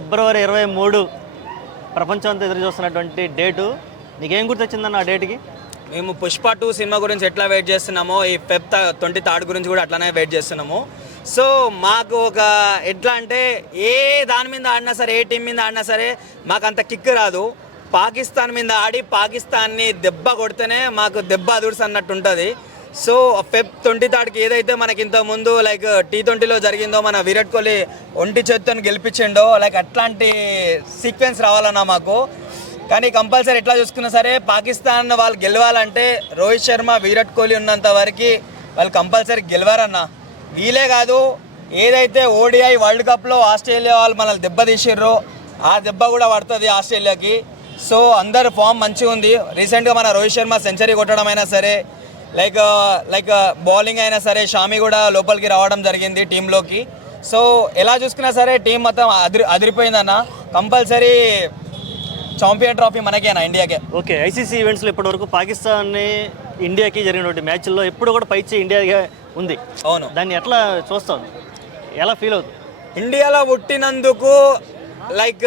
ఫిబ్రవరి 23 ప్రపంచం అంతా ఎదురు చూస్తున్నటువంటి డేటు. నీకేం గుర్తొచ్చిందన్న ఆ డేట్కి? మేము పుష్ప 2 సినిమా గురించి ఎట్లా వెయిట్ చేస్తున్నామో ఈ ఫెబ్ 23 గురించి కూడా అట్లానే వెయిట్ చేస్తున్నాము. సో మాకు ఒక ఎట్లా అంటే ఏ దాని మీద ఆడినా సరే, ఏ టీం మీద ఆడినా సరే మాకు అంత కిక్ రాదు. పాకిస్తాన్ మీద ఆడి పాకిస్తాన్ని దెబ్బ కొడితేనే మాకు దెబ్బ అదుర్స్ అన్నట్టు ఉంటుంది. సో ఫెబ్ 23కి ఏదైతే మనకి ఇంతకుముందు లైక్ T20లో జరిగిందో, మన విరాట్ కోహ్లీ ఒంటి చేత్తోని గెలిపించిండో, లైక్ అట్లాంటి సీక్వెన్స్ రావాలన్నా మాకు. కానీ కంపల్సరీ ఎట్లా చూసుకున్నా సరే పాకిస్తాన్ వాళ్ళు గెలవాలంటే రోహిత్ శర్మ, విరాట్ కోహ్లీ ఉన్నంత వరకు వాళ్ళు కంపల్సరీ గెలవారన్న. వీలే కాదు, ఏదైతే ODI వరల్డ్ కప్లో ఆస్ట్రేలియా వాళ్ళు మనల్ని దెబ్బ తీసిర్రో ఆ దెబ్బ కూడా పడుతుంది ఆస్ట్రేలియాకి. సో అందరు ఫామ్ మంచిగా ఉంది. రీసెంట్గా మన రోహిత్ శర్మ సెంచరీ కొట్టడం అయినా సరే, లైక్ బౌలింగ్ అయినా సరే, షామి కూడా లోపలికి రావడం జరిగింది టీంలోకి. సో ఎలా చూసుకున్నా సరే టీం మొత్తం అదిరిపోయిందన్న. కంపల్సరీ ఛాంపియన్ ట్రోఫీ మనకేనా, ఇండియాకే. ఓకే, ICC ఈవెంట్స్లో ఇప్పటివరకు పాకిస్తాన్ ఇండియాకి జరిగినటువంటి మ్యాచ్ల్లో ఎప్పుడు కూడా పైచే ఇండియాగా ఉంది. అవును, దాన్ని ఎట్లా చూస్తావు, ఎలా ఫీల్ అవుతుంది? ఇండియాలో పుట్టినందుకు లైక్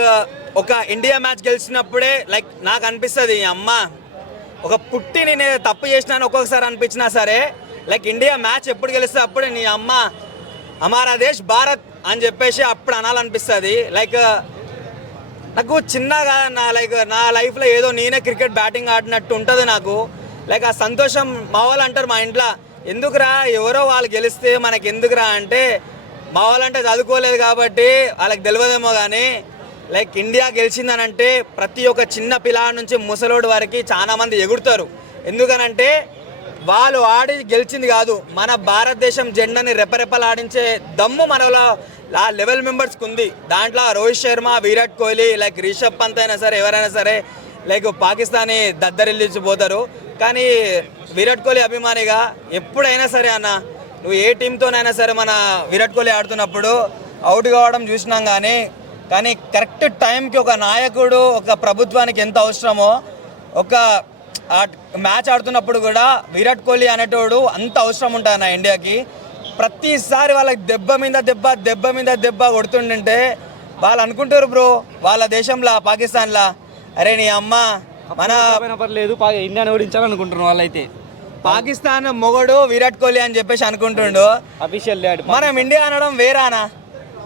ఒక ఇండియా మ్యాచ్ గెలిచినప్పుడే లైక్ నాకు అనిపిస్తుంది, అమ్మ ఒక పుట్టి నేను తప్పు చేసినాను ఒక్కొక్కసారి అనిపించినా సరే, లైక్ ఇండియా మ్యాచ్ ఎప్పుడు గెలిస్తే అప్పుడు నీ అమ్మ హమారా దేశ్ భారత్ అని చెప్పేసి అప్పుడు అనాలనిపిస్తుంది. లైక్ నాకు చిన్నగా నా లైఫ్లో ఏదో నేనే క్రికెట్ బ్యాటింగ్ ఆడినట్టు ఉంటుంది నాకు. లైక్ ఆ సంతోషం. మా వాళ్ళు అంటారు మా ఇంట్లో, ఎందుకురా ఎవరో వాళ్ళు గెలిస్తే మనకి ఎందుకురా అంటే, మా వాళ్ళంటే చదువుకోలేదు కాబట్టి వాళ్ళకి తెలియదేమో కానీ లైక్ ఇండియా గెలిచిందనంటే ప్రతి ఒక్క చిన్న పిల్లాడి నుంచి ముసలోడు వరకు చాలా మంది ఎగురుతారు. ఎందుకనంటే వాళ్ళు ఆడి గెలిచింది కాదు, మన భారతదేశం జెండాని రెపరెపలాడించే దమ్ము మనలో ఆ లెవెల్ మెంబర్స్కి ఉంది. దాంట్లో రోహిత్ శర్మ, విరాట్ కోహ్లీ, లైక్ రిషబ్ పంత్ అయినా సరే, ఎవరైనా సరే లైక్ పాకిస్తానీ దద్దరిల్లిచిపోతారు. కానీ విరాట్ కోహ్లీ అభిమానిగా ఎప్పుడైనా సరే అన్న, నువ్వు ఏ టీంతోనైనా సరే మన విరాట్ కోహ్లీ ఆడుతున్నప్పుడు అవుట్ కావడం చూసినాం. కానీ కరెక్ట్ టైంకి ఒక నాయకుడు, ఒక ప్రభుత్వానికి ఎంత అవసరమో, ఒక మ్యాచ్ ఆడుతున్నప్పుడు కూడా విరాట్ కోహ్లీ అనేటోడు అంత అవసరం ఉంటుంది అన్న ఇండియాకి. ప్రతిసారి వాళ్ళకి దెబ్బ మీద దెబ్బ కొడుతుంటే వాళ్ళు అనుకుంటారు బ్రో, వాళ్ళ దేశంలో పాకిస్తాన్లో, అరే నీ అమ్మ మన పర్లేదు ఇండియాని ఓడించాలనుకుంటున్నారు వాళ్ళైతే. పాకిస్తాన్ మొగడు విరాట్ కోహ్లీ అని చెప్పేసి అనుకుంటుండు. అఫీషియల్ మనం ఇండియా అనడం వేరానా,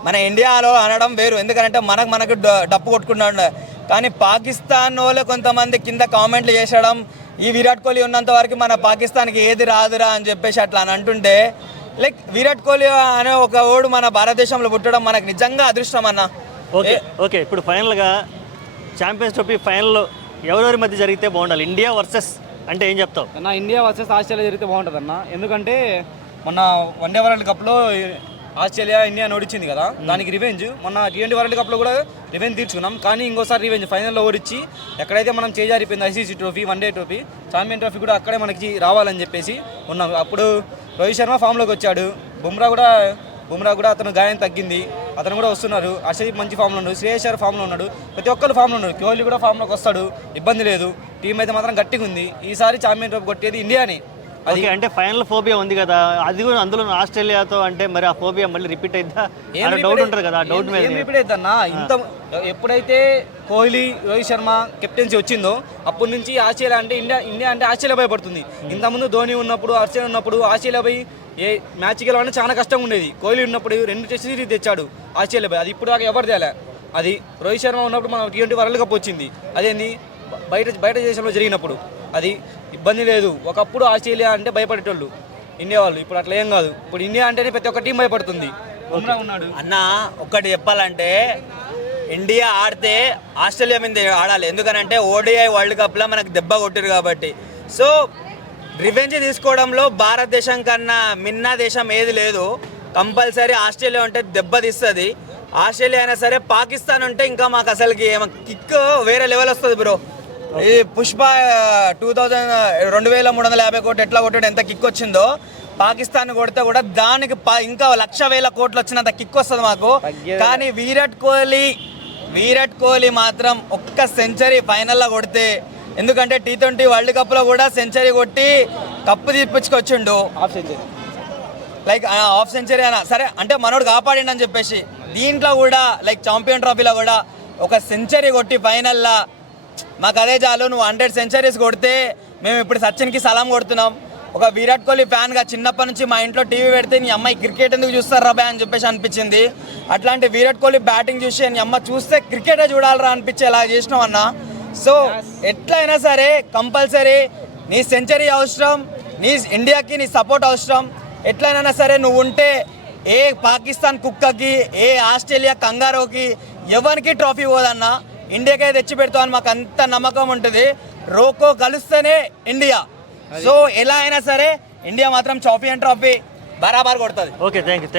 మన ఇండియాలో అనడం వేరు. ఎందుకంటే మనకు డప్పు కొట్టుకుంటున్నాడు. కానీ పాకిస్తాన్ వాళ్ళు కొంతమంది కింద కామెంట్లు చేసడం, ఈ విరాట్ కోహ్లీ ఉన్నంత వరకు మన పాకిస్తాన్కి ఏది రాదురా అని చెప్పేసి అట్లా అని అంటుంటే, లైక్ విరాట్ కోహ్లీ అనే ఒక ఓడు మన భారతదేశంలో పుట్టడం మనకు నిజంగా అదృష్టం అన్న. ఓకే ఇప్పుడు ఫైనల్గా ఛాంపియన్స్ ట్రోఫీ ఫైనల్లో ఎవరెవరి మధ్య జరిగితే బాగుండాలి? ఇండియా వర్సెస్ అంటే ఏం చెప్తావు? అన్న ఇండియా వర్సెస్ ఆస్ట్రేలియా జరిగితే బాగుంటుంది అన్న. ఎందుకంటే మొన్న వన్డే వరల్డ్ కప్లో ఆస్ట్రేలియా ఇండియా ఓడించింది కదా, దానికి రివెంజ్ మొన్న T20 వరల్డ్ కప్లో కూడా రివెంజ్ తీర్చుకున్నాం. కానీ ఇంకోసారి రివెంజ్ ఫైనల్లో ఓడించి ఎక్కడైతే మనం చేజారిపోయింది ICC trophy, one day trophy, champion trophy కూడా అక్కడే మనకి రావాలని చెప్పేసి ఉన్నాం. అప్పుడు రోహిత్ శర్మ ఫామ్లోకి వచ్చాడు, బుమ్రా కూడా అతను గాయం తగ్గింది, అతను కూడా వస్తున్నారు. హర్షదీప్ మంచి ఫామ్లో ఉన్నాడు, శ్రేయస్ అయ్యర్ ఫామ్లో ఉన్నాడు, ప్రతి ఒక్కరు ఫామ్లో ఉన్నారు. కోహ్లీ కూడా ఫామ్లోకి వస్తాడు, ఇబ్బంది లేదు. టీం అయితే మాత్రం గట్టిగా ఉంది. ఈసారి ఛాంపియన్ ట్రోఫీ కొట్టేది ఇండియాని. అది అంటే ఫైనల్ ఫోబియా ఉంది కదా, అది కూడా అందులో ఆస్ట్రేలియాతో అంటే మరి ఆ ఫోబియా మళ్ళీ రిపీట్ అయిద్దా? డౌట్ ఉంటుంది కదా, డౌట్ మీద రిపీట్ అవుతుందన్న. ఎప్పుడైతే కోహ్లీ, రోహిత్ శర్మ కెప్టెన్సీ వచ్చిందో అప్పటి నుంచి ఆస్ట్రేలియా అంటే ఇండియా అంటే ఆస్ట్రేలియా భయపడుతుంది. ఇంతకుముందు ధోని ఉన్నప్పుడు, ఆస్ట్రేలియా ఉన్నప్పుడు ఆస్ట్రేలియా పోయి ఏ మ్యాచ్కి వెళ్ళాలంటే చాలా కష్టంగా ఉండేది. కోహ్లీ ఉన్నప్పుడు 2 టెస్ట్ సిరీస్ తెచ్చాడు ఆస్ట్రేలియా పోయి, అది ఇప్పుడు దాకా ఎవరు తేలే. అది రోహిత్ శర్మ ఉన్నప్పుడు మన T20 వరల్డ్ కప్ వచ్చింది, అదేంది బయట దేశంలో జరిగినప్పుడు అది ఇబ్బంది లేదు. ఒకప్పుడు ఆస్ట్రేలియా అంటే భయపడేటోళ్ళు ఇండియా వాళ్ళు, ఇప్పుడు అట్లా ఏం కాదు. ఇప్పుడు ఇండియా అంటేనే ప్రతి ఒక్క టీం భయపడుతుంది. ఉన్నాడు అన్న. ఒక్కటి చెప్పాలంటే ఇండియా ఆడితే ఆస్ట్రేలియా మీద ఆడాలి. ఎందుకనంటే ODI వరల్డ్ కప్లో మనకు దెబ్బ కొట్టారు కాబట్టి. సో రివెంజ్ తీసుకోవడంలో భారతదేశం కన్నా మిన్న దేశం ఏది లేదు. కంపల్సరీ ఆస్ట్రేలియా ఉంటే దెబ్బ తీస్తుంది. ఆస్ట్రేలియా అయినా సరే, పాకిస్తాన్ ఉంటే ఇంకా మాకు అసలుకి కిక్ వేరే లెవెల్ వస్తుంది బ్రో. ఈ పుష్ప 2350 కోట్లు ఎట్లా కొట్టాడు, ఎంత కిక్ వచ్చిందో, పాకిస్తాన్ కొడితే కూడా దానికి ఇంకా 1,00,000 కోట్లు వచ్చినంత కిక్ వస్తుంది మాకు. కానీ విరాట్ కోహ్లీ మాత్రం ఒక్క సెంచరీ ఫైనల్లో కొడితే, ఎందుకంటే T20 వరల్డ్ కప్లో కూడా సెంచరీ కొట్టి కప్పు తీపిచ్చుకొచ్చిండు. Half century like half century అయినా సరే అంటే మనోడు కాపాడిండని చెప్పేసి దీంట్లో కూడా లైక్ ఛాంపియన్ ట్రోఫీలో కూడా ఒక సెంచరీ కొట్టి ఫైనల్లో మాకు అదే చాలు. నువ్వు 100 సెంచరీస్ కొడితే మేము ఇప్పుడు సచిన్కి సలాం కొడుతున్నాం. ఒక విరాట్ కోహ్లీ ఫ్యాన్గా చిన్నప్పటి నుంచి మా ఇంట్లో టీవీ పెడితే నీ అమ్మాయి క్రికెట్ ఎందుకు చూస్తారా బా అని చెప్పేసి అనిపించింది. అట్లాంటి విరాట్ కోహ్లీ బ్యాటింగ్ చూసి నీ అమ్మ చూస్తే క్రికెటే చూడాలరా అనిపించేలా చేసినావు అన్న. సో ఎట్లయినా సరే కంపల్సరీ నీ సెంచరీ అవసరం, నీ ఇండియాకి నీ సపోర్ట్ అవసరం. ఎట్లయినా సరే నువ్వు ఉంటే ఏ పాకిస్తాన్ కుక్కకి, ఏ ఆస్ట్రేలియా కంగారోకి ఎవరికి ట్రోఫీ పోదన్నా, ఇండియాకే తెచ్చి పెడతామని మాకు అంత నమ్మకం ఉంటుంది. రోకో గెలుస్తేనే ఇండియా. సో ఎలా అయినా సరే ఇండియా మాత్రం ఛాంపియన్ ట్రోఫీ బరాబర్ కొడుతుంది. Okay, thank you.